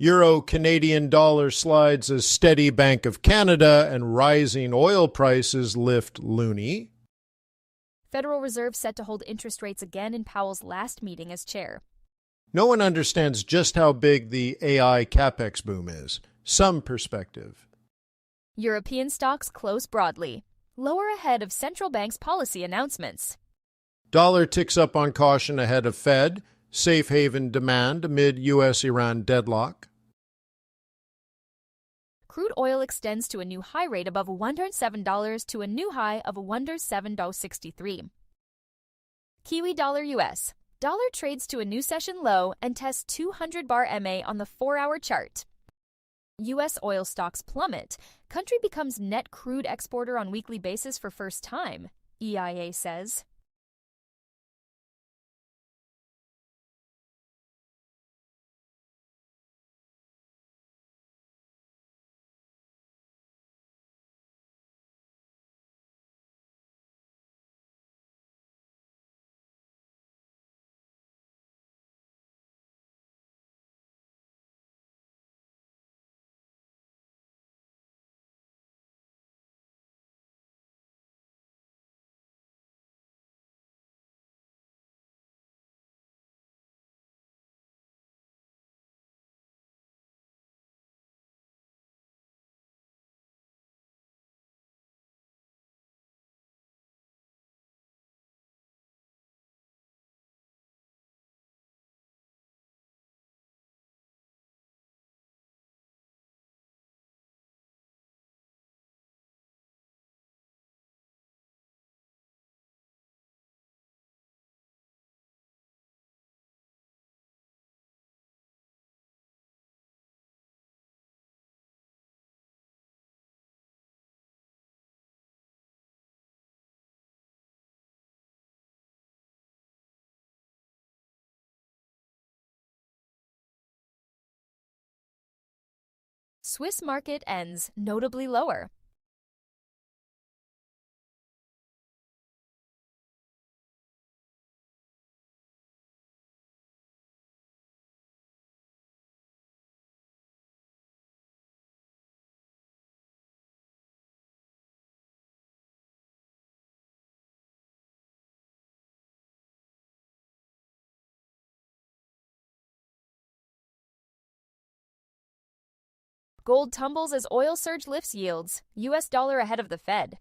Euro-Canadian dollar slides as steady Bank of Canada and rising oil prices lift loonie. Federal Reserve set to hold interest rates again in Powell's last meeting as chair. No one understands just how big the AI capex boom is. Some perspective. European stocks close broadly, lower ahead of central banks' policy announcements. Dollar ticks up on caution ahead of Fed, safe haven demand amid U.S.-Iran deadlock. Crude oil extends to a new high rate above $107 to a new high of $107.63. Kiwi dollar US. Dollar trades to a new session low and tests 200 bar MA on the 4-hour chart. U.S. oil stocks plummet. Country becomes net crude exporter on weekly basis for first time, EIA says. Swiss market ends notably lower. Gold tumbles as oil surge lifts yields. U.S. dollar ahead of the Fed.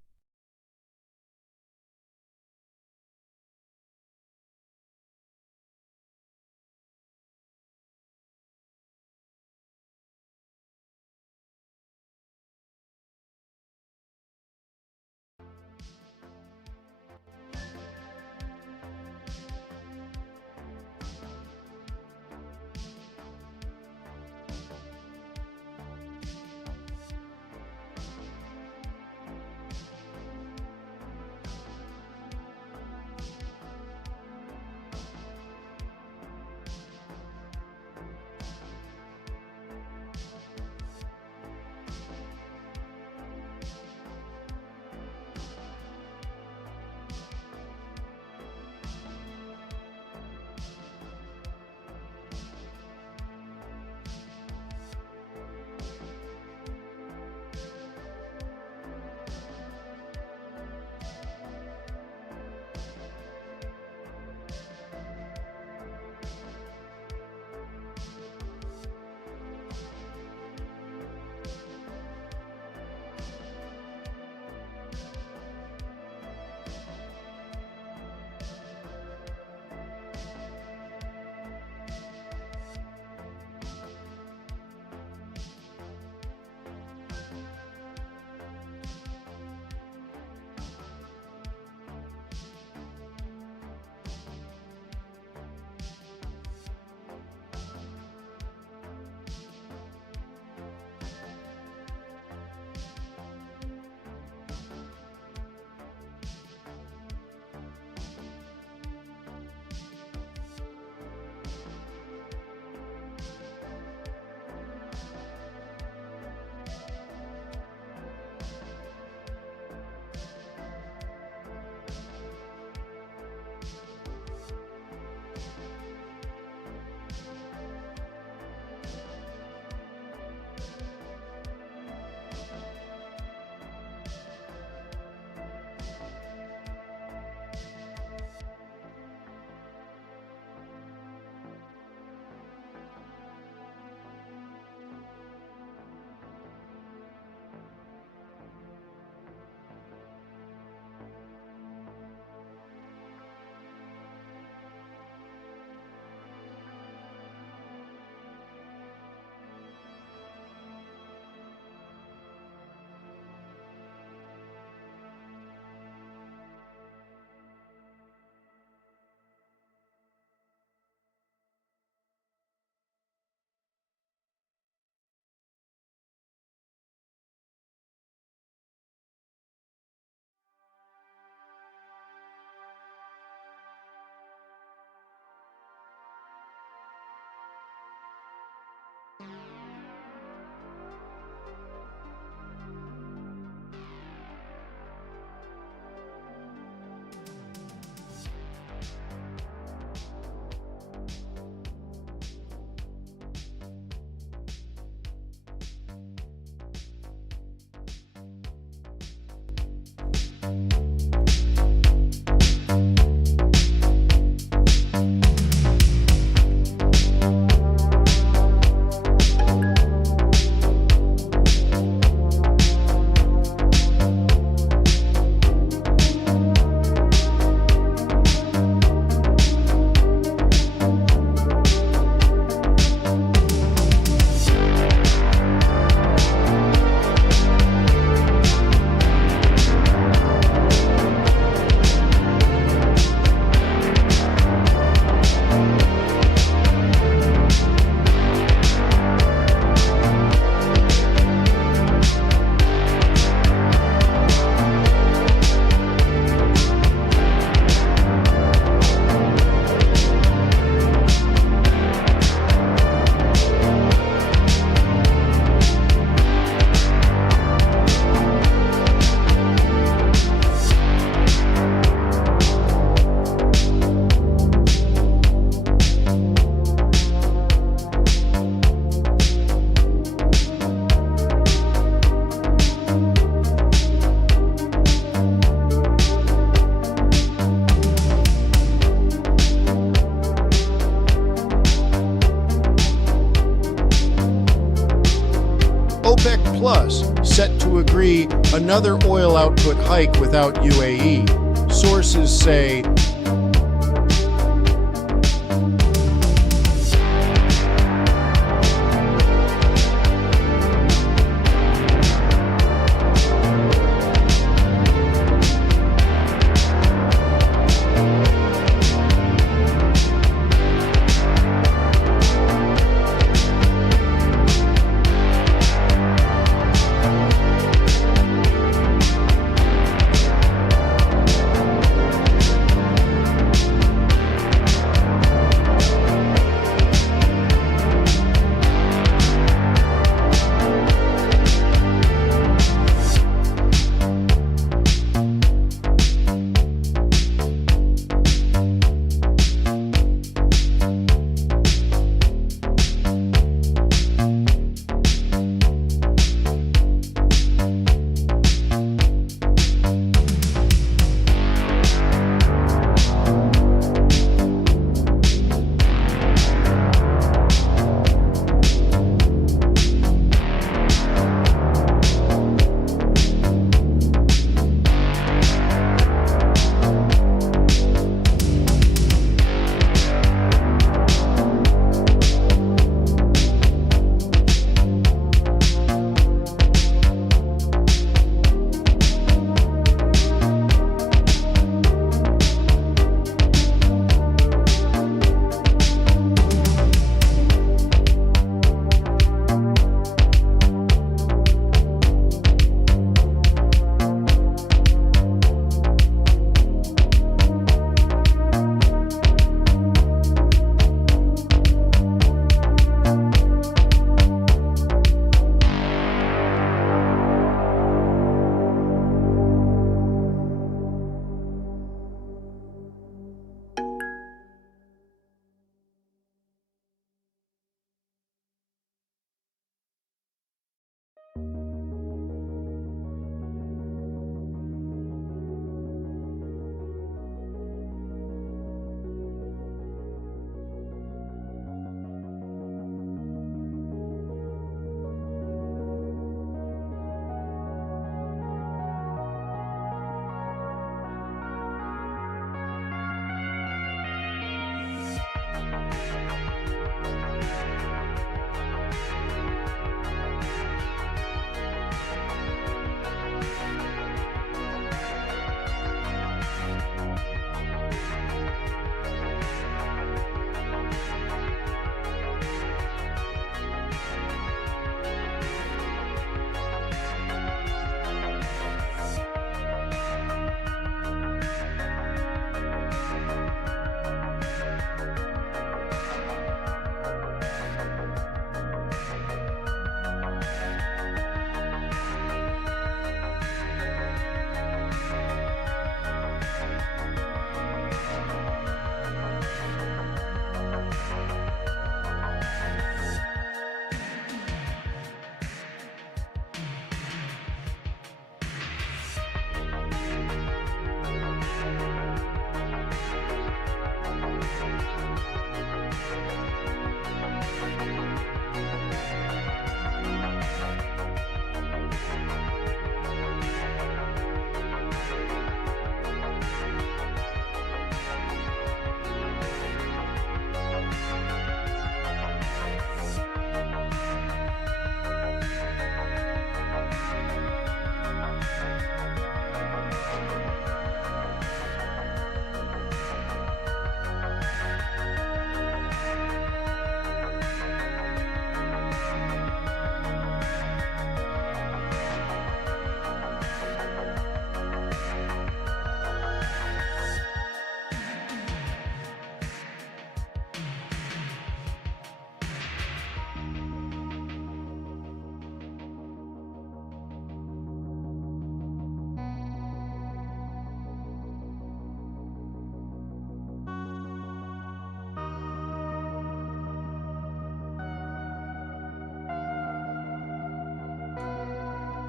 OPEC Plus set to agree another oil output hike without UAE. Sources say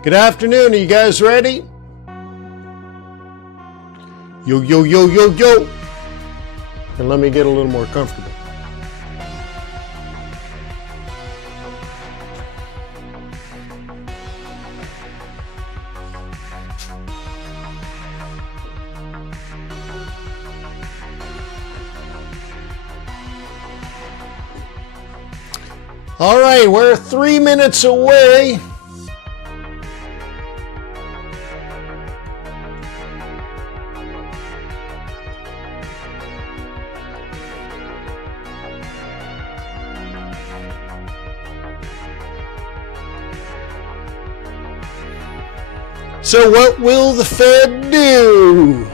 Good afternoon. Are you guys ready? Yo, yo, yo, yo, yo. And let me get a little more comfortable. All right, we're 3 minutes away. So what will the Fed do?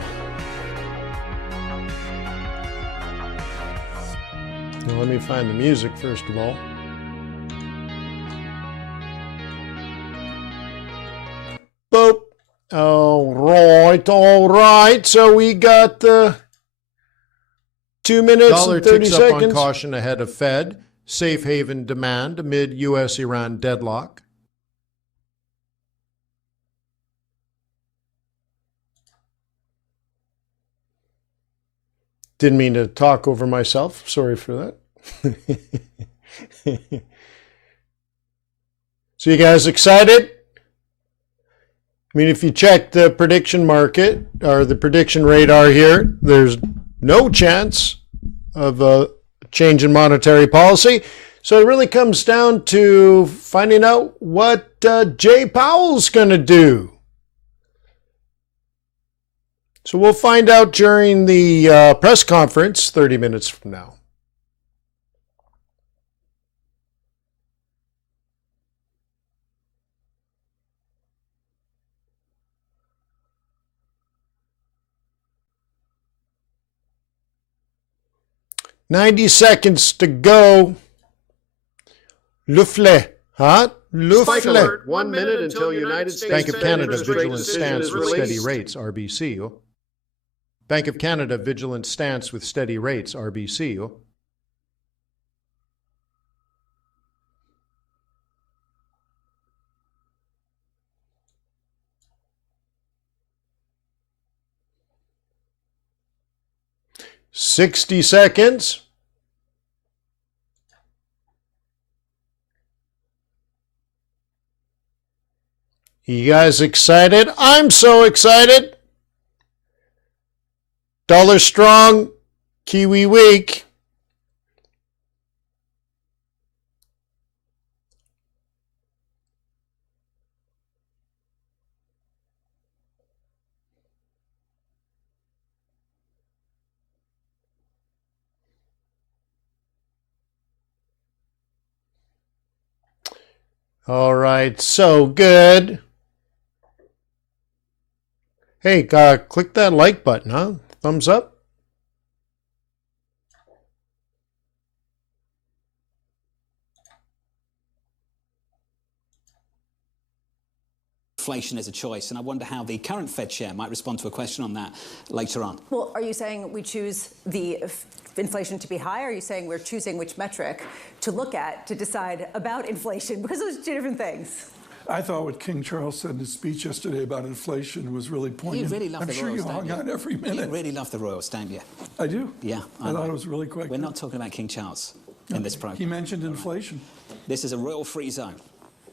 Well, let me find the music first of all. Boop. All right. So we got the 2 minutes Dollar and 30 ticks seconds. up on caution ahead of Fed. Safe haven demand amid U.S.-Iran deadlock. Didn't mean to talk over myself. Sorry for that. So you guys excited? I mean, if you check the prediction market or the prediction radar here, there's no chance of a change in monetary policy. So it really comes down to finding out what Jay Powell's going to do. So we'll find out during the press conference 30 minutes from now. "90 seconds to go. Lufle, huh? Spike alert. Lufle. 1 minute until United States Bank of Fed Canada interest rate vigilant decision stance is with steady released. rates, RBC. Bank of Canada vigilant stance with steady rates, RBC. "60 seconds. You guys excited? I'm so excited. Dollar strong, Kiwi weak. All right, so good. Hey, click that like button, huh? Thumbs up. Inflation is a choice, and I wonder how the current Fed chair might respond to a question on that later on. Well, are you saying we choose the inflation to be high? Or are you saying we're choosing which metric to look at to decide about inflation? Because those are two different things. I thought what King Charles said in his speech yesterday about inflation was really poignant. You really love I'm the sure Royals, you hung don't on every minute. You really love the Royals, don't you? I do. Yeah, I thought know. it was really quite We're good. not talking about King Charles in this program. He mentioned inflation. This is a royal-free zone,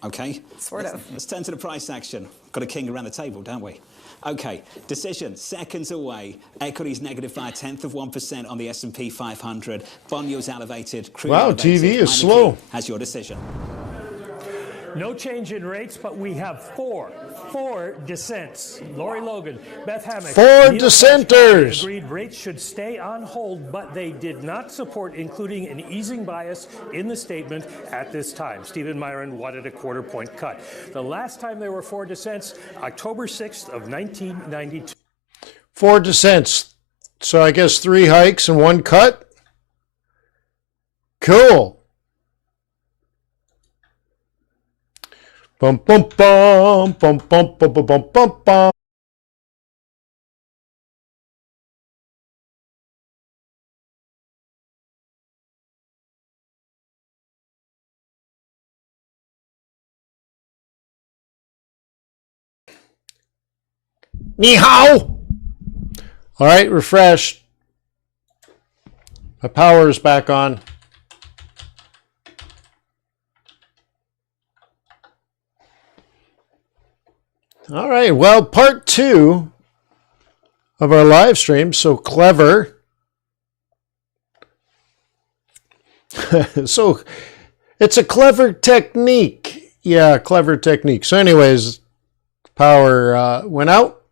okay? Sort of. Let's turn to the price action. Got a king around the table, don't we? Okay, decision, seconds away. Equities negative by 0.1% on the S&P 500. Bond yields elevated. Crude Wow, elevated. TV is Miner slow. Key has your decision. No change in rates, but we have four dissents. Lori Logan, Beth Hammock, Four Neil dissenters. Kashkari agreed rates should stay on hold, but they did not support including an easing bias in the statement at this time. Stephen Myron wanted a quarter-point cut. The last time there were four dissents, October 6th of 1992. Four dissents. So I guess 3 hikes and 1 cut. Cool. Bum bum bum bum bum bum bum bum bum bum. Ni hao. All right, refresh. My power is back on. All right, well, part 2 of our live stream. So clever. So It's a clever technique. Yeah, clever technique. So anyways, power went out.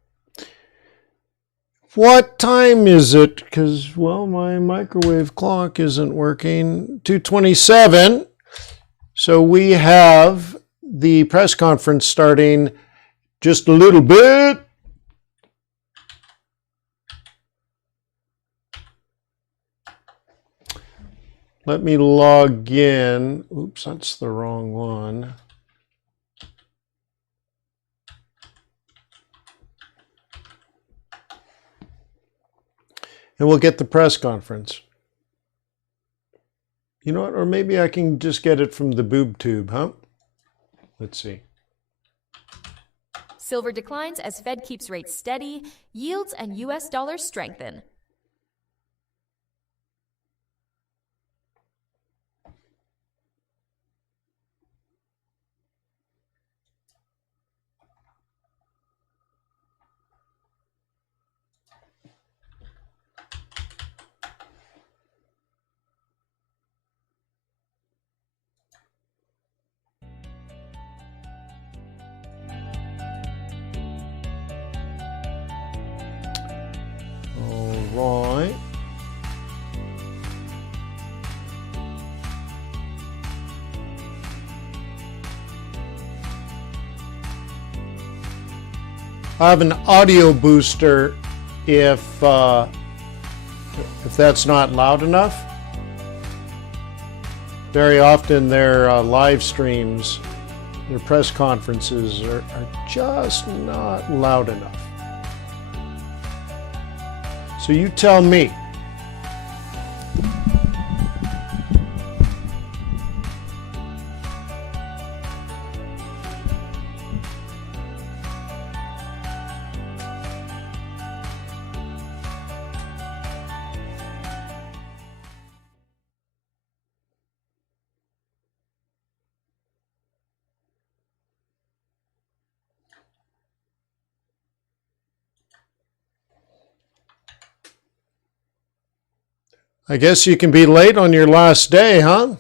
What time is it? Because, well, my microwave clock isn't working. 2:27. So we have the press conference starting just a little bit. Let me log in. Oops, that's the wrong one. And we'll get the press conference. You know what? Or maybe I can just get it from the boob tube, huh? Let's see. Silver declines as Fed keeps rates steady, yields and U.S. dollars strengthen. All right. I have an audio booster if that's not loud enough. Very often their live streams, their press conferences are just not loud enough. So you tell me. I guess you can be late on your last day, huh?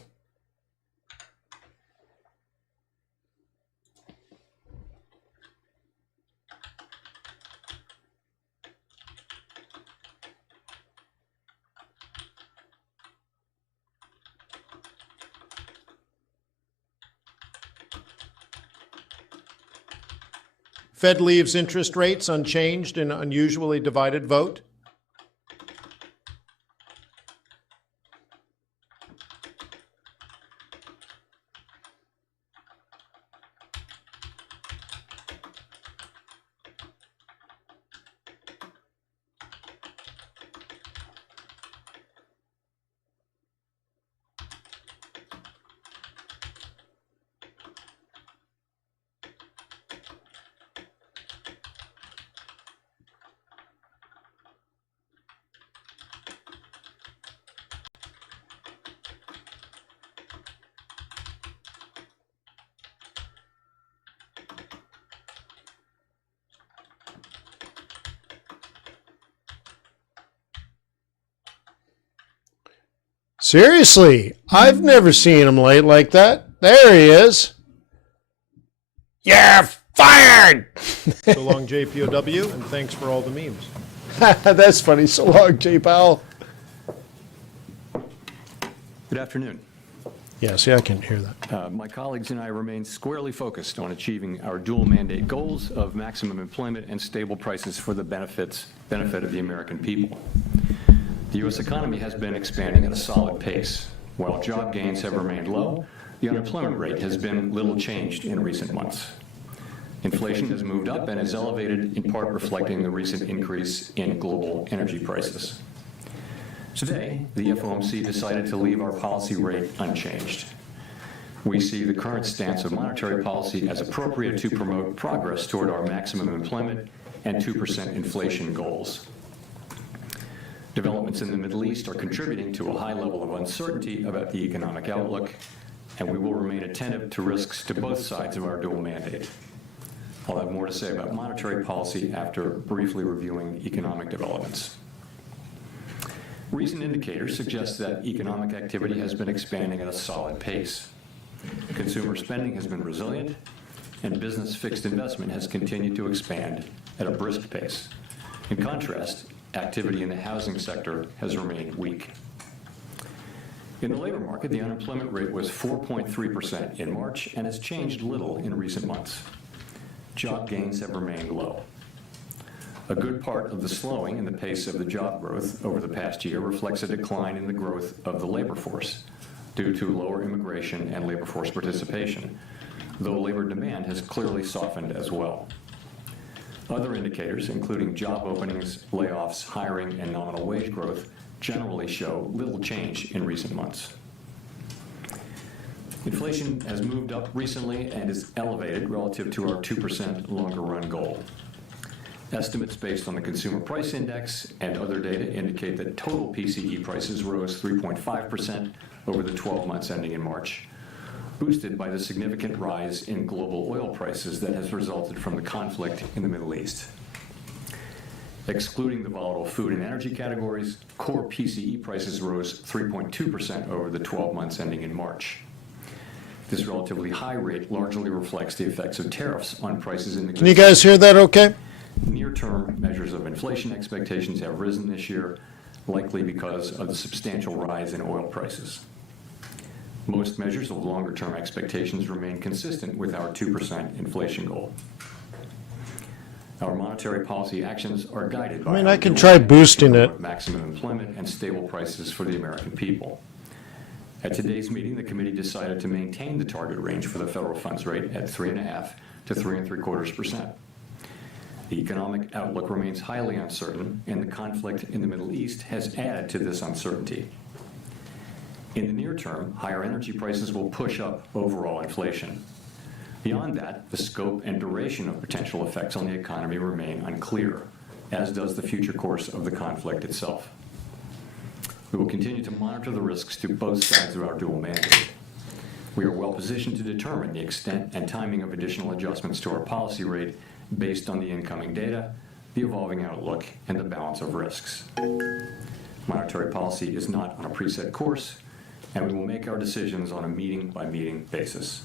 Fed leaves interest rates unchanged in unusually divided vote. Seriously, I've never seen him late like that. There he is. You're fired! So long, JPOW, and thanks for all the memes. That's funny. So long, J Powell. Good afternoon. Yes, yeah, I can hear that. My colleagues and I remain squarely focused on achieving our dual mandate goals of maximum employment and stable prices for the benefit of the American people. The U.S. economy has been expanding at a solid pace. While job gains have remained low, the unemployment rate has been little changed in recent months. Inflation has moved up and is elevated, in part reflecting the recent increase in global energy prices. Today, the FOMC decided to leave our policy rate unchanged. We see the current stance of monetary policy as appropriate to promote progress toward our maximum employment and 2% inflation goals. Developments in the Middle East are contributing to a high level of uncertainty about the economic outlook, and we will remain attentive to risks to both sides of our dual mandate. I'll have more to say about monetary policy after briefly reviewing economic developments. Recent indicators suggest that economic activity has been expanding at a solid pace. Consumer spending has been resilient, and business fixed investment has continued to expand at a brisk pace. In contrast, activity in the housing sector has remained weak. In the labor market, the unemployment rate was 4.3% in March and has changed little in recent months. Job gains have remained low. A good part of the slowing in the pace of the job growth over the past year reflects a decline in the growth of the labor force due to lower immigration and labor force participation, though labor demand has clearly softened as well. Other indicators, including job openings, layoffs, hiring, and nominal wage growth, generally show little change in recent months. Inflation has moved up recently and is elevated relative to our 2% longer-run goal. Estimates based on the Consumer Price Index and other data indicate that total PCE prices rose 3.5% over the 12 months ending in March, boosted by the significant rise in global oil prices that has resulted from the conflict in the Middle East. Excluding the volatile food and energy categories, core PCE prices rose 3.2% over the 12 months ending in March. This relatively high rate largely reflects the effects of tariffs on prices in the Can you guys hear that okay? Near-term measures of inflation expectations have risen this year, likely because of the substantial rise in oil prices. Most measures of longer-term expectations remain consistent with our 2% inflation goal. Our monetary policy actions are guided by I can try boosting it. maximum employment and stable prices for the American people. At today's meeting, the committee decided to maintain the target range for the federal funds rate at 3.5 to 3.75%. The economic outlook remains highly uncertain, and the conflict in the Middle East has added to this uncertainty. In the near term, higher energy prices will push up overall inflation. Beyond that, the scope and duration of potential effects on the economy remain unclear, as does the future course of the conflict itself. We will continue to monitor the risks to both sides of our dual mandate. We are well positioned to determine the extent and timing of additional adjustments to our policy rate based on the incoming data, the evolving outlook, and the balance of risks. Monetary policy is not on a preset course, and we will make our decisions on a meeting-by-meeting basis.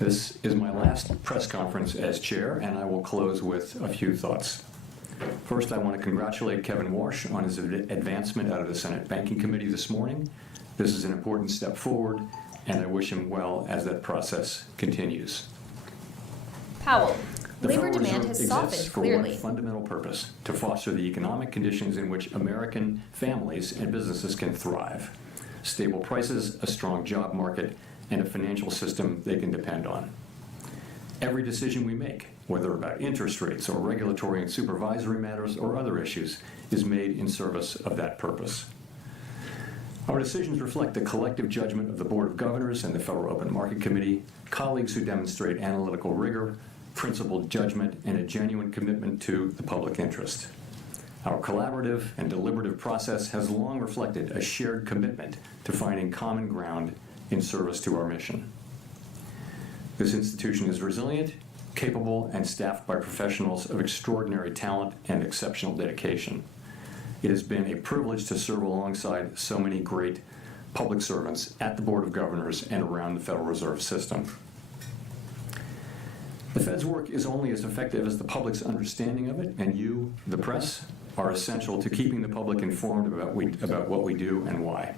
This is my last press conference as chair, and I will close with a few thoughts. First, I want to congratulate Kevin Warsh on his advancement out of the Senate Banking Committee this morning. This is an important step forward, and I wish him well as that process continues. Powell. The Labor Federal demand Reserve has exists softened for clearly. one fundamental purpose: to foster the economic conditions in which American families and businesses can thrive. Stable prices, a strong job market, and a financial system they can depend on. Every decision we make, whether about interest rates or regulatory and supervisory matters or other issues, is made in service of that purpose. Our decisions reflect the collective judgment of the Board of Governors and the Federal Open Market Committee, colleagues who demonstrate analytical rigor, principled judgment, and a genuine commitment to the public interest. Our collaborative and deliberative process has long reflected a shared commitment to finding common ground in service to our mission. This institution is resilient, capable, and staffed by professionals of extraordinary talent and exceptional dedication. It has been a privilege to serve alongside so many great public servants at the Board of Governors and around the Federal Reserve System. The Fed's work is only as effective as the public's understanding of it, and you, the press, are essential to keeping the public informed about what we do and why.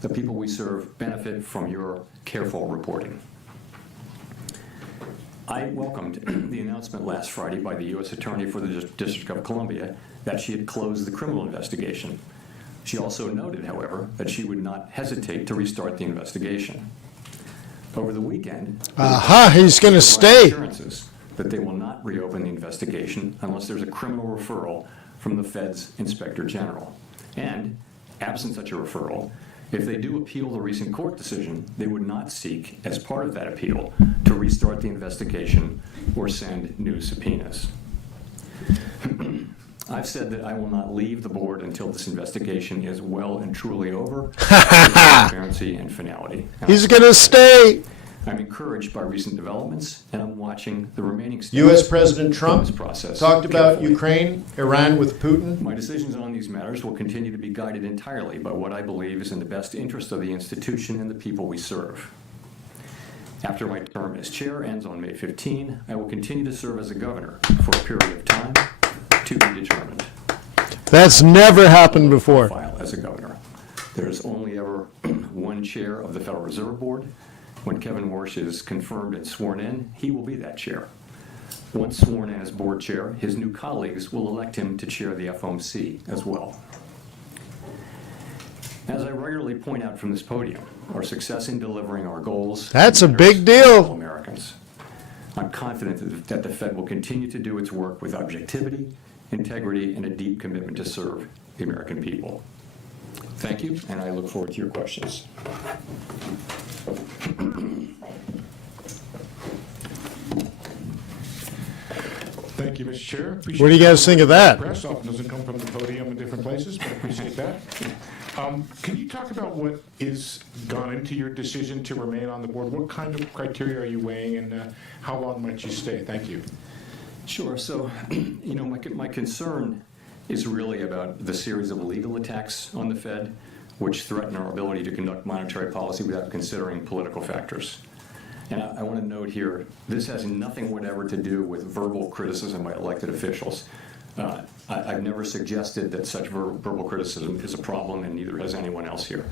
The people we serve benefit from your careful reporting. I welcomed the announcement last Friday by the U.S. Attorney for the District of Columbia that she had closed the criminal investigation. She also noted, however, that she would not hesitate to restart the investigation. Over the weekend, He's going to stay. assurances that they will not reopen the investigation unless there's a criminal referral from the Fed's Inspector General. And, absent such a referral, if they do appeal the recent court decision, they would not seek, as part of that appeal, to restart the investigation or send new subpoenas. I've said that I will not leave the board until this investigation is well and truly over, with transparency and finality. He's going to stay. I'm encouraged by recent developments, and I'm watching the remaining steps U.S. President Trump of this process talked about carefully. Ukraine, Iran with Putin. My decisions on these matters will continue to be guided entirely by what I believe is in the best interest of the institution and the people we serve. After my term as chair ends on May 15, I will continue to serve as a governor for a period of time to be determined. That's never happened before. File as a governor. There is only ever one chair of the Federal Reserve Board. When Kevin Warsh is confirmed and sworn in, he will be that chair. Once sworn in as board chair, his new colleagues will elect him to chair the FOMC as well. As I regularly point out from this podium, our success in delivering our goals— That's a matters big deal. to all Americans. I'm confident that the Fed will continue to do its work with objectivity, integrity, and a deep commitment to serve the American people. Thank you, and I look forward to your questions. Thank you, Mr. Chair. What do you guys think of that? Press often doesn't come from the podium in different places, but I appreciate that. Can you talk about what is gone into your decision to remain on the board? What kind of criteria are you weighing, and how long might you stay? Thank you. Sure. So, my concern is really about the series of legal attacks on the Fed, which threaten our ability to conduct monetary policy without considering political factors. And I want to note here, this has nothing whatever to do with verbal criticism by elected officials. I've never suggested that such verbal criticism is a problem, and neither has anyone else here.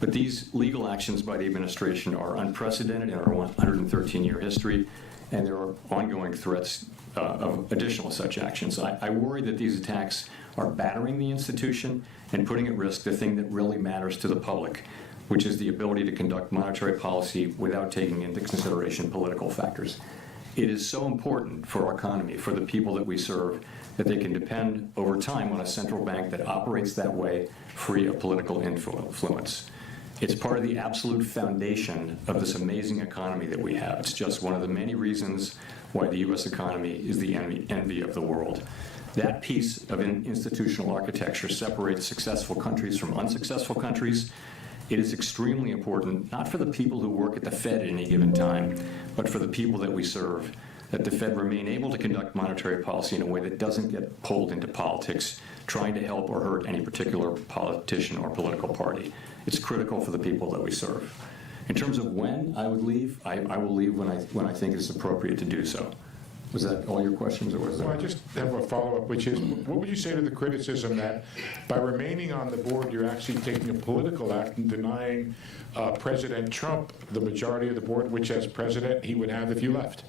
But these legal actions by the administration are unprecedented in our 113-year history, and there are ongoing threats of additional such actions. I worry that these attacks are battering the institution and putting at risk the thing that really matters to the public, which is the ability to conduct monetary policy without taking into consideration political factors. It is so important for our economy, for the people that we serve, that they can depend over time on a central bank that operates that way, free of political influence. It's part of the absolute foundation of this amazing economy that we have. It's just one of the many reasons why the U.S. economy is the envy of the world. That piece of institutional architecture separates successful countries from unsuccessful countries. It is extremely important, not for the people who work at the Fed at any given time, but for the people that we serve, that the Fed remain able to conduct monetary policy in a way that doesn't get pulled into politics, trying to help or hurt any particular politician or political party. It's critical for the people that we serve. In terms of when I would leave, I will leave when I think it's appropriate to do so. Was that all your questions, or was there? Well, I just have a follow-up, which is, what would you say to the criticism that by remaining on the board, you're actually taking a political act and denying President Trump the majority of the board, which as president he would have if you left?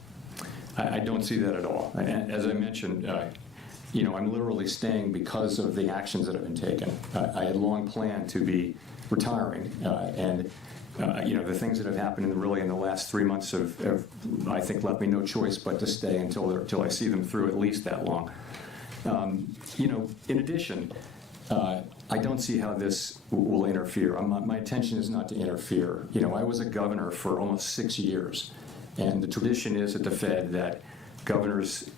I don't see that at all. And as I mentioned, I'm literally staying because of the actions that have been taken. I had long planned to be retiring, and the things that have happened in the last 3 months have I think, left me no choice but to stay until I see them through at least that long. In addition, I don't see how this will interfere. My intention is not to interfere. I was a governor for almost 6 years, and the tradition is at the Fed that governors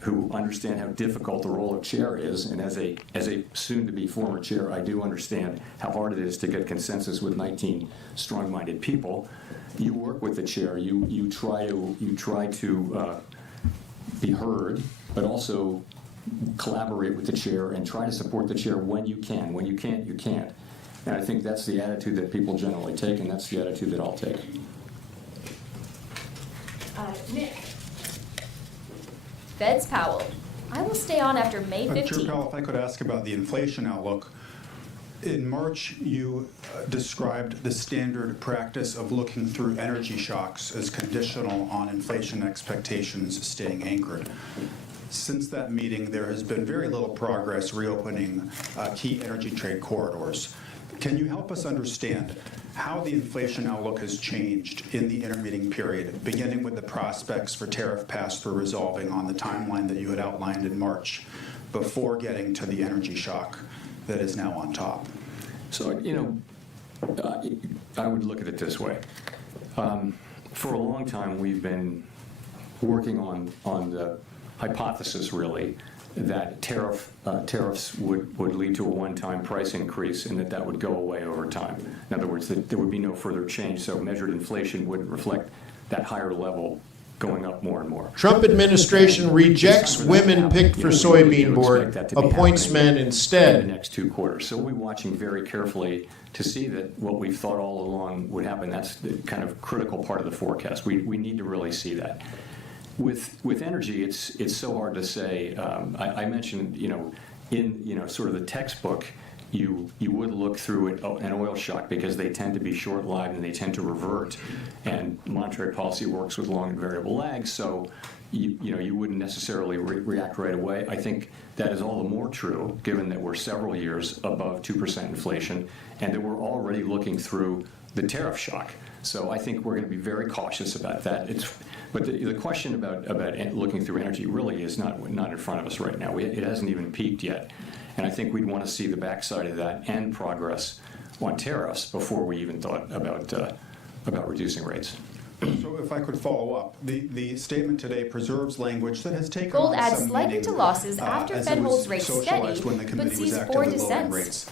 who understand how difficult the role of chair is, and as a soon-to-be former chair, I do understand how hard it is to get consensus with 19 strong-minded people. You work with the chair. You try to be heard, but also collaborate with the chair and try to support the chair when you can. When you can't, you can't. And I think that's the attitude that people generally take, and that's the attitude that I'll take. Nick. Fed's Powell. I will stay on after May 15th. Chair Powell, if I could ask about the inflation outlook. In March, you described the standard practice of looking through energy shocks as conditional on inflation expectations staying anchored. Since that meeting, there has been very little progress reopening key energy trade corridors. Can you help us understand how the inflation outlook has changed in the intermeeting period, beginning with the prospects for tariff pass-through resolving on the timeline that you had outlined in March, before getting to the energy shock that is now on top? So, I would look at it this way. For a long time, we've been working on the hypothesis, really, that tariffs would lead to a one-time price increase, and that would go away over time. In other words, that there would be no further change, so measured inflation wouldn't reflect that higher level going up more and more. Trump administration rejects women picked for soybean board, appoints men in the instead. next 2 quarters. So we'll be watching very carefully to see that what we've thought all along would happen. That's the kind of critical part of the forecast. We need to really see that. With energy, it's so hard to say. I mentioned, in sort of the textbook, you would look through an oil shock because they tend to be short-lived and they tend to revert. And monetary policy works with long and variable lags, so you wouldn't necessarily react right away. I think that is all the more true given that we're several years above 2% inflation and that we're already looking through the tariff shock. So I think we're going to be very cautious about that. But the question about looking through energy really is not in front of us right now. It hasn't even peaked yet. And I think we'd want to see the backside of that and progress on tariffs before we even thought about reducing rates. So if I could follow up, the statement today preserves language that has taken Gold on adds some slightly meaning, to losses after as Fed it was holds rates socialized steady, when the but committee was sees 4 actively lowering dissents. rates.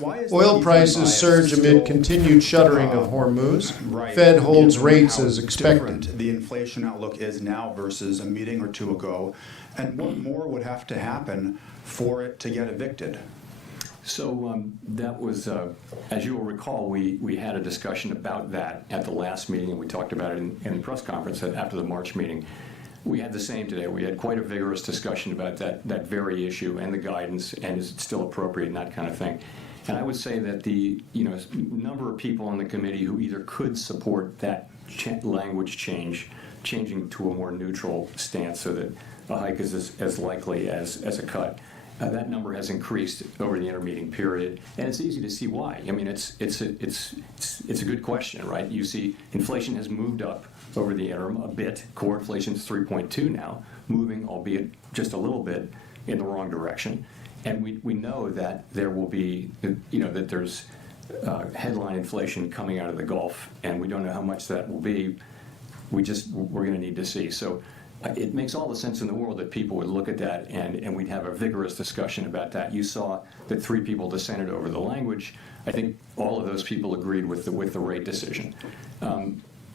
Why is the Oil easing prices bias surge amid still, continued shuttering of Hormuz. right, Fed holds given rates how as expected. different the inflation outlook is now versus a meeting or two ago? And what more would have to happen for it to get evicted? So that was, as you will recall, we had a discussion about that at the last meeting, and we talked about it in the press conference after the March meeting. We had the same today. We had quite a vigorous discussion about that very issue and the guidance, and is it still appropriate and that kind of thing. And I would say that the number of people on the committee who either could support that language changing to a more neutral stance so that a hike is as likely as a cut. That number has increased over the intermeeting period, and it's easy to see why. I mean, it's a good question, right? You see, inflation has moved up over the interim a bit. Core inflation is 3.2 now, moving, albeit just a little bit, in the wrong direction. And we know that there will be, that there's headline inflation coming out of the Gulf, and we don't know how much that will be. We're going to need to see. So it makes all the sense in the world that people would look at that and we'd have a vigorous discussion about that. You saw that 3 people dissented over the language. I think all of those people agreed with the rate decision.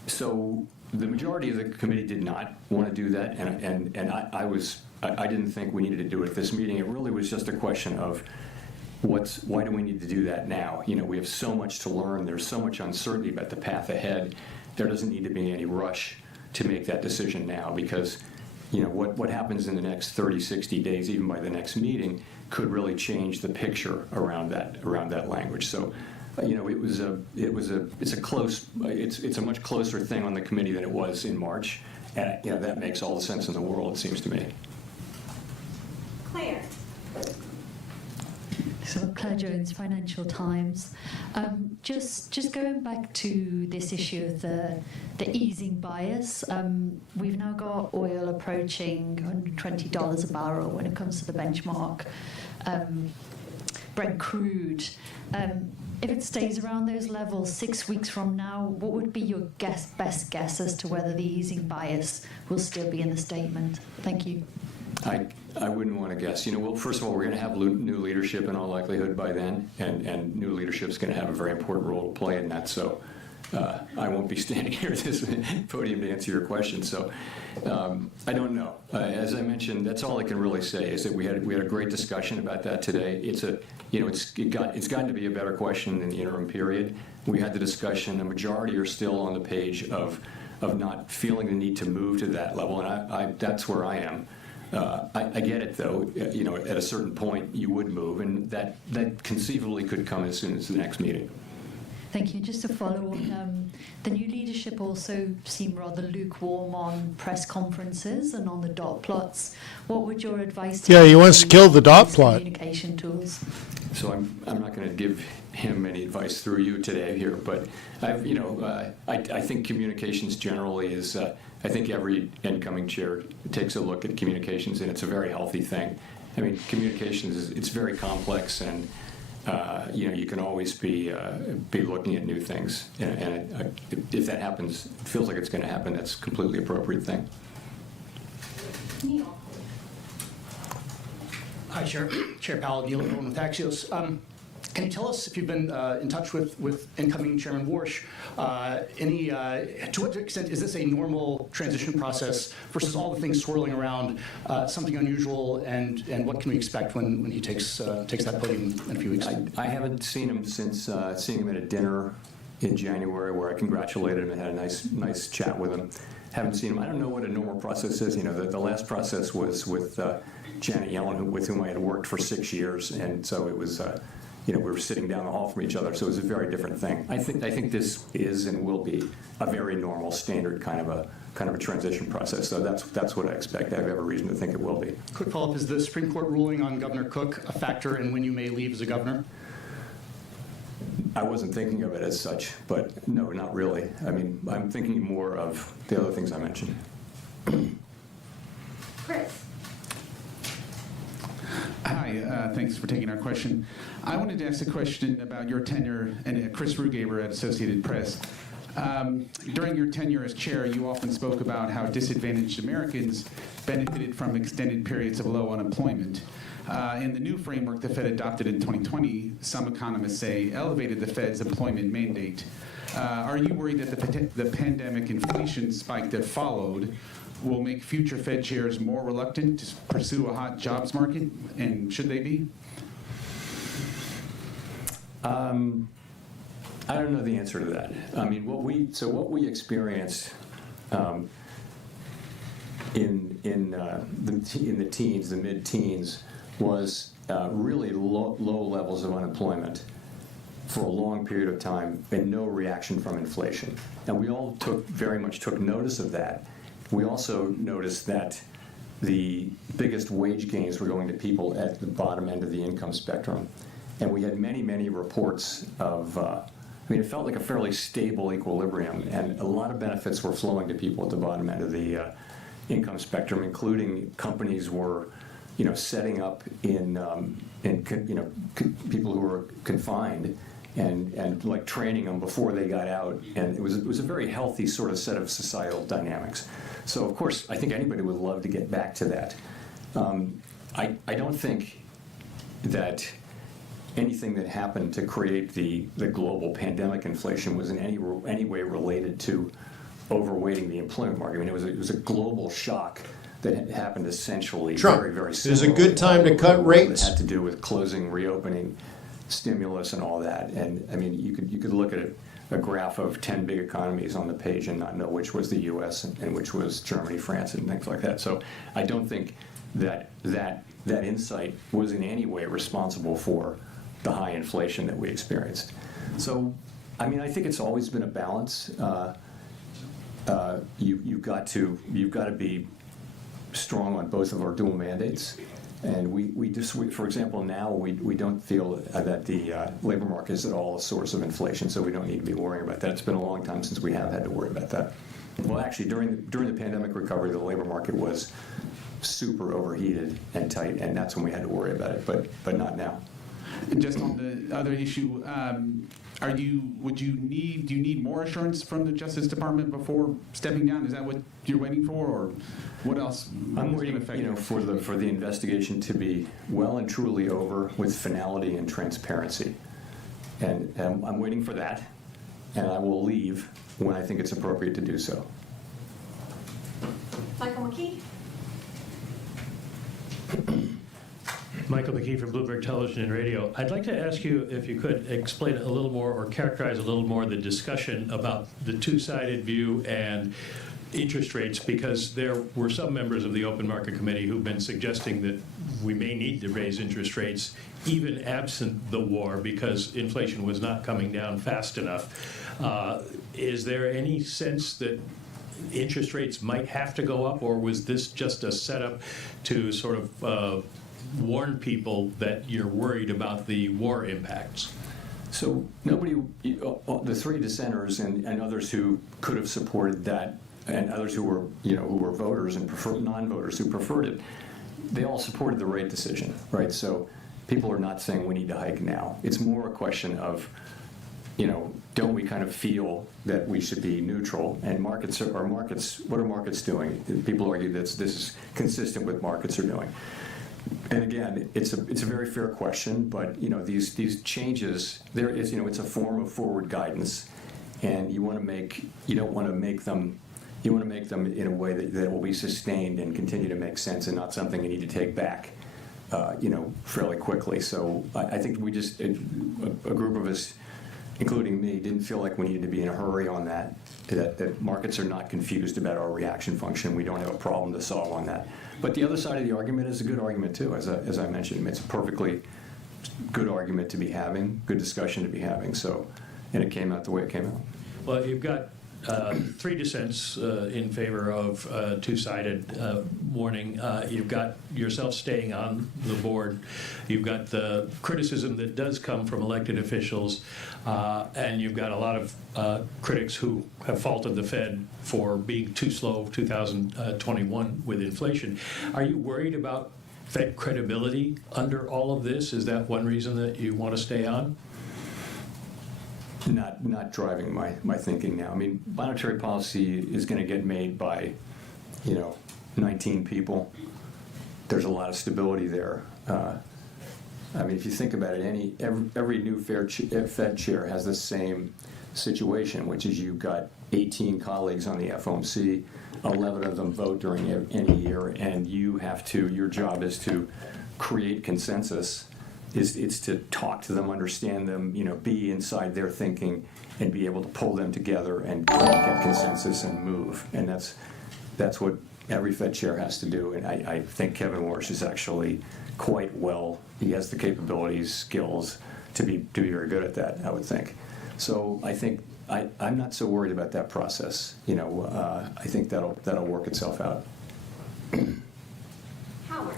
So the majority of the committee did not want to do that, and I didn't think we needed to do it at this meeting. It really was just a question of why do we need to do that now? We have so much to learn. There's so much uncertainty about the path ahead. There doesn't need to be any rush to make that decision now, because what happens in the next 30, 60 days, even by the next meeting, could really change the picture around that language. So, it's a much closer thing on the committee than it was in March, and that makes all the sense in the world, it seems to me. Claire. So Claire Jones, Financial Times. Just going back to this issue of the easing bias, we've now got oil approaching $120 a barrel when it comes to the benchmark Brent crude. If it stays around those levels 6 weeks from now, what would be your best guess as to whether the easing bias will still be in the statement? Thank you. I wouldn't want to guess. Well, first of all, we're going to have new leadership in all likelihood by then, and new leadership is going to have a very important role to play in that. So I won't be standing here at this podium to answer your question. So I don't know. As I mentioned, that's all I can really say is that we had a great discussion about that today. It's gotten to be a better question in the interim period. We had the discussion. The majority are still on the page of not feeling the need to move to that level, and that's where I am. I get it, though. At a certain point, you would move, and that conceivably could come as soon as the next meeting. Thank you. Just to follow on, the new leadership also seemed rather lukewarm on press conferences and on the dot plots. What would your advice to he wants to kill the dot plot. Communication tools. So I'm not going to give him any advice through you today here, but I think communications generally is. I think every incoming chair takes a look at communications, and it's a very healthy thing. I mean, communications it's very complex, and you can always be looking at new things. And if that happens, it feels like it's going to happen. That's a completely appropriate thing. Neil. Hi, Chair Powell, Neil with Axios. Can you tell us if you've been in touch with incoming Chairman Warsh? To what extent is this a normal transition process versus all the things swirling around, something unusual, and what can we expect when he takes that podium in a few weeks? I haven't seen him since seeing him at a dinner in January where I congratulated him and had a nice chat with him. Haven't seen him. I don't know what a normal process is. You know, the last process was with Janet Yellen, with whom I had worked for 6 years, and so it was. We were sitting down the hall from each other, so it was a very different thing. I think this is and will be a very normal, standard kind of a transition process. So that's what I expect. I have every reason to think it will be. Quick follow-up: is the Supreme Court ruling on Governor Cook a factor in when you may leave as a governor? I wasn't thinking of it as such, but no, not really. I mean, I'm thinking more of the other things I mentioned. Chris. Hi, thanks for taking our question. I wanted to ask a question about your tenure, and Chris Rugaber at Associated Press. During your tenure as chair, you often spoke about how disadvantaged Americans benefited from extended periods of low unemployment. In the new framework the Fed adopted in 2020, some economists say elevated the Fed's employment mandate. Are you worried that the pandemic inflation spike that followed will make future Fed chairs more reluctant to pursue a hot jobs market, and should they be? I don't know the answer to that. I mean, what we experienced in the teens, the mid-teens, was really low levels of unemployment for a long period of time and no reaction from inflation. And we all very much took notice of that. We also noticed that the biggest wage gains were going to people at the bottom end of the income spectrum. And we had many reports of, it felt like a fairly stable equilibrium, and a lot of benefits were flowing to people at the bottom end of the income spectrum, including companies were, setting up in people who were confined and like training them before they got out, and it was a very healthy sort of set of societal dynamics. So of course, I think anybody would love to get back to that. I don't think that anything that happened to create the global pandemic inflation was in any way related to overweighting the employment market. I mean, it was a global shock that happened essentially Trump, very it is a good time to cut rates. It had to do with closing, reopening, stimulus, and all that. And I mean, you could look at a graph of 10 big economies on the page and not know which was the U.S. and which was Germany, France, and things like that. So I don't think that insight was in any way responsible for the high inflation that we experienced. So, I mean, I think it's always been a balance. You've got to be strong on both of our dual mandates, and we for example, now we don't feel that the labor market is at all a source of inflation, so we don't need to be worrying about that. It's been a long time since we have had to worry about that. Well, actually, during the pandemic recovery, the labor market was super overheated and tight, and that's when we had to worry about it, but not now. And just on the other issue, do you need more assurance from the Justice Department before stepping down? Is that what you're waiting for, or what else? I'm waiting, for the investigation to be well and truly over with finality and transparency, and I'm waiting for that, and I will leave when I think it's appropriate to do so. Michael McKee. Michael McKee from Bloomberg Television and Radio. I'd like to ask you if you could explain a little more or characterize a little more the discussion about the two-sided view and interest rates, because there were some members of the Open Market Committee who've been suggesting that we may need to raise interest rates even absent the war because inflation was not coming down fast enough. Is there any sense that interest rates might have to go up, or was this just a setup to sort of warn people that you're worried about the war impacts? So the three dissenters and others who could have supported that, and others who were voters and non-voters who preferred it, they all supported the rate decision, right? So people are not saying we need to hike now. It's more a question of, don't we kind of feel that we should be neutral? And what are markets doing? People argue that this is consistent with markets are doing. And again, it's a very fair question, but these changes, it's a form of forward guidance, and you don't want to make them in a way that will be sustained and continue to make sense, and not something you need to take back, fairly quickly. So I think we just, a group of us, including me, didn't feel like we needed to be in a hurry on that markets are not confused about our reaction function. We don't have a problem to solve on that. But the other side of the argument is a good argument too, as I mentioned. It's a perfectly good argument to be having, good discussion to be having. So, and it came out the way it came out. Well, you've got 3 dissents in favor of two-sided warning. You've got yourself staying on the board. You've got the criticism that does come from elected officials, and you've got a lot of critics who have faulted the Fed for being too slow 2021 with inflation. Are you worried about Fed credibility under all of this? Is that one reason that you want to stay on? Not driving my thinking now. I mean, monetary policy is going to get made by, 19 people. There's a lot of stability there. I mean, if you think about it, every new Fed chair has the same situation, which is you've got 18 colleagues on the FOMC, 11 of them vote during any year, and your job is to create consensus. It's to talk to them, understand them, be inside their thinking, and be able to pull them together and get consensus and move. And that's what every Fed chair has to do. And I think Kevin Warsh is actually quite well. He has the capabilities, skills to be very good at that, I would think. So I think I'm not so worried about that process. I think that'll work itself out. Howard.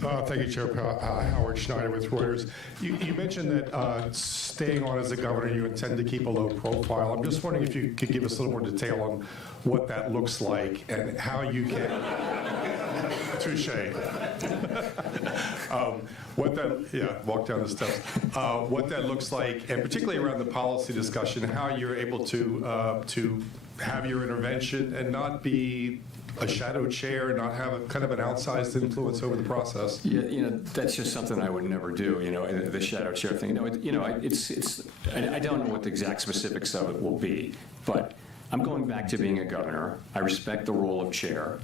Thank you, Chair. Howard Schneider with Reuters. You mentioned that staying on as a governor, you intend to keep a low profile. I'm just wondering if you could give us a little more detail on what that looks like and how you can. Touche. Walk down the steps. What that looks like, and particularly around the policy discussion, how you're able to have your intervention and not be a shadow chair, not have a kind of an outsized influence over the process. Yeah, that's just something I would never do. The shadow chair thing. I don't know what the exact specifics of it will be, but I'm going back to being a governor. I respect the role of chair.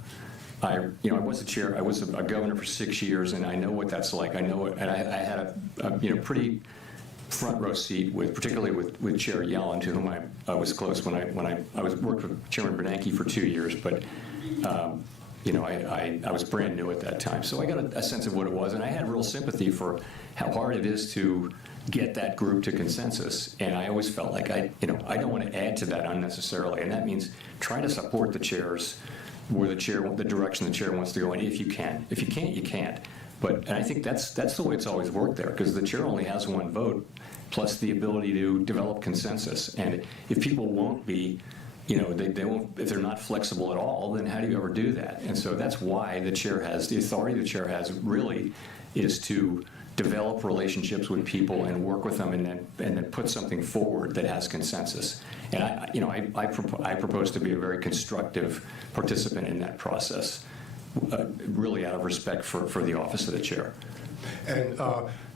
I was a chair. I was a governor for 6 years, and I know what that's like. I know it, and I had a pretty front row seat particularly with Chair Yellen, to whom I was close when I worked with Chairman Bernanke for 2 years, but. I was brand new at that time, so I got a sense of what it was, and I had real sympathy for how hard it is to get that group to consensus. And I always felt like I don't want to add to that unnecessarily, and that means try to support the chairs where the direction the chair wants to go in, if you can. If you can't, you can't. And I think that's the way it's always worked there, because the chair only has one vote, plus the ability to develop consensus. And if people won't be. They won't, if they're not flexible at all, then how do you ever do that? And so that's why the authority the chair has really is to develop relationships with people and work with them, and then put something forward that has consensus. And I propose to be a very constructive participant in that process, really out of respect for the office of the chair. And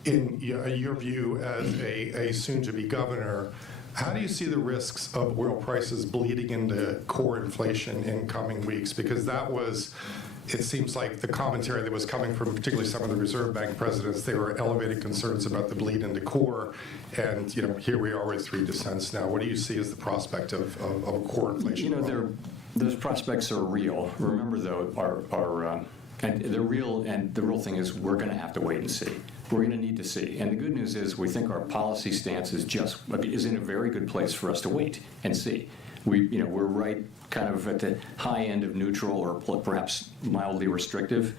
in your view as a soon-to-be governor, how do you see the risks of oil prices bleeding into core inflation in coming weeks? Because it seems like the commentary that was coming from particularly some of the Reserve Bank presidents, they were elevating concerns about the bleed into core. And here we are with 3 dissents now. What do you see as the prospect of a core inflation? Those prospects are real. Remember, though, and they're real, and the real thing is we're going to have to wait and see. We're going to need to see. And the good news is we think our policy stance is in a very good place for us to wait and see. We're right kind of at the high end of neutral or perhaps mildly restrictive.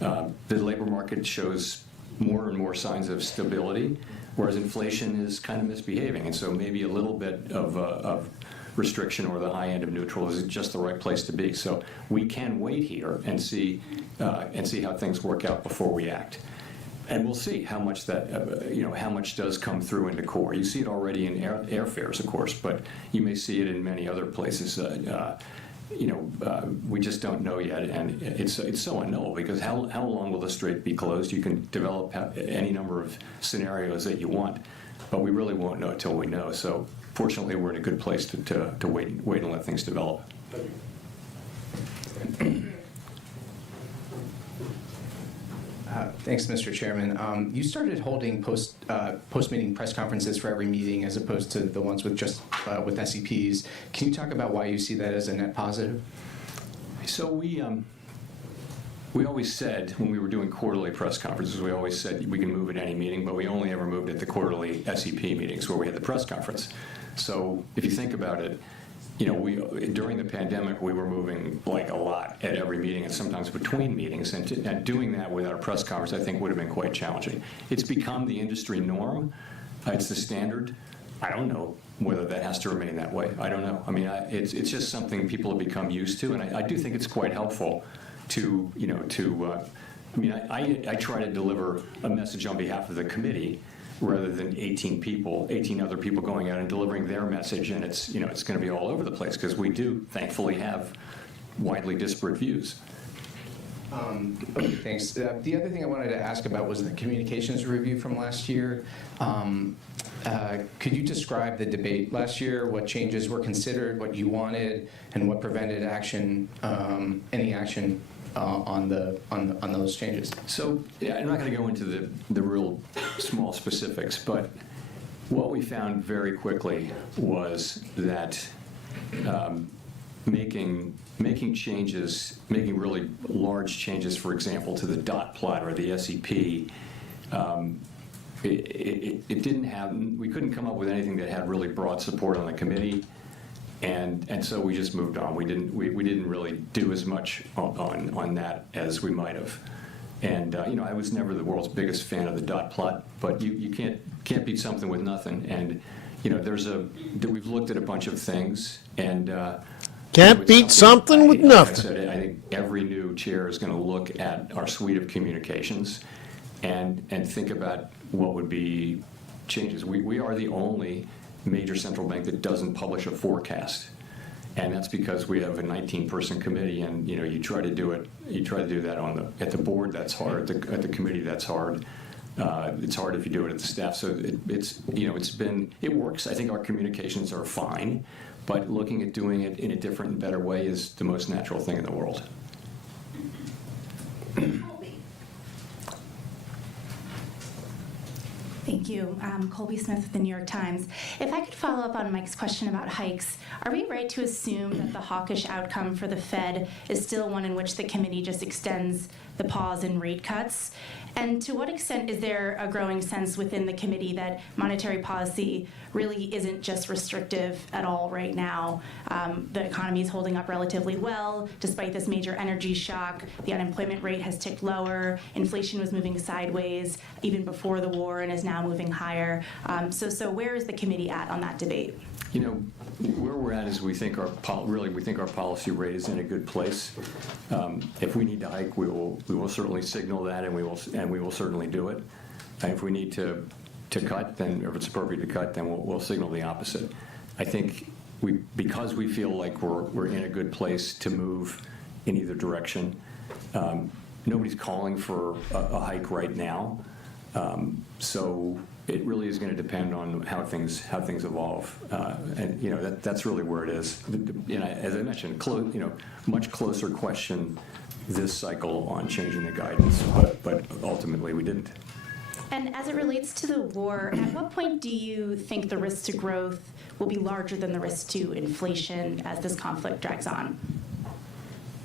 The labor market shows more and more signs of stability, whereas inflation is kind of misbehaving. And so maybe a little bit of restriction or the high end of neutral is just the right place to be. So we can wait here and see how things work out before we act. And we'll see how much how much does come through into core. You see it already in airfares, of course, but you may see it in many other places. we just don't know yet, and it's so unknowable because how long will the strait be closed? You can develop any number of scenarios that you want, but we really won't know until we know. So fortunately, we're in a good place to wait and let things develop. Thanks, Mr. Chairman. You started holding post-meeting press conferences for every meeting as opposed to the ones with just with SEPs. Can you talk about why you see that as a net positive? So we always said when we were doing quarterly press conferences, we always said we can move at any meeting, but we only ever moved at the quarterly SEP meetings where we had the press conference. So if you think about it, during the pandemic, we were moving like a lot at every meeting and sometimes between meetings, and doing that without a press conference, I think, would have been quite challenging. It's become the industry norm. It's the standard. I don't know whether that has to remain that way. I don't know. I mean, it's just something people have become used to, and I do think it's quite helpful to, I try to deliver a message on behalf of the committee rather than 18 other people going out and delivering their message, and it's going to be all over the place because we do, thankfully, have widely disparate views. Okay, thanks. The other thing I wanted to ask about was the communications review from last year. Could you describe the debate last year, what changes were considered, what you wanted, and what prevented action, any action on those changes? So I'm not going to go into the real small specifics, but what we found very quickly was that making changes, making really large changes, for example, to the dot plot or the SEP, it didn't have. We couldn't come up with anything that had really broad support on the committee. And so we just moved on. We didn't really do as much on that as we might have. And I was never the world's biggest fan of the dot plot, but you can't beat something with nothing. And we've looked at a bunch of things, and can't beat something with nothing. I think every new chair is going to look at our suite of communications and think about what would be changes. We are the only major central bank that doesn't publish a forecast, and that's because we have a 19-person committee, and you try to do that at the board. That's hard. At the committee, that's hard. It's hard if you do it at the staff. So it works. I think our communications are fine, but looking at doing it in a different and better way is the most natural thing in the world. Thank you. Colby Smith with the New York Times. If I could follow up on Mike's question about hikes, are we right to assume that the hawkish outcome for the Fed is still one in which the committee just extends the pause in rate cuts? And to what extent is there a growing sense within the committee that monetary policy really isn't just restrictive at all right now? The economy is holding up relatively well despite this major energy shock. The unemployment rate has ticked lower. Inflation was moving sideways even before the war and is now moving higher. So where is the committee at on that debate? Where we're at is we think our policy rate is in a good place. If we need to hike, we will certainly signal that, and we will certainly do it. And if we need to cut, then if it's appropriate to cut, then we'll signal the opposite. I think because we feel like we're in a good place to move in either direction. Nobody's calling for a hike right now, so it really is going to depend on how things evolve, and that's really where it is. As I mentioned, much closer question this cycle on changing the guidance, but ultimately we didn't. And as it relates to the war, at what point do you think the risk to growth will be larger than the risk to inflation as this conflict drags on?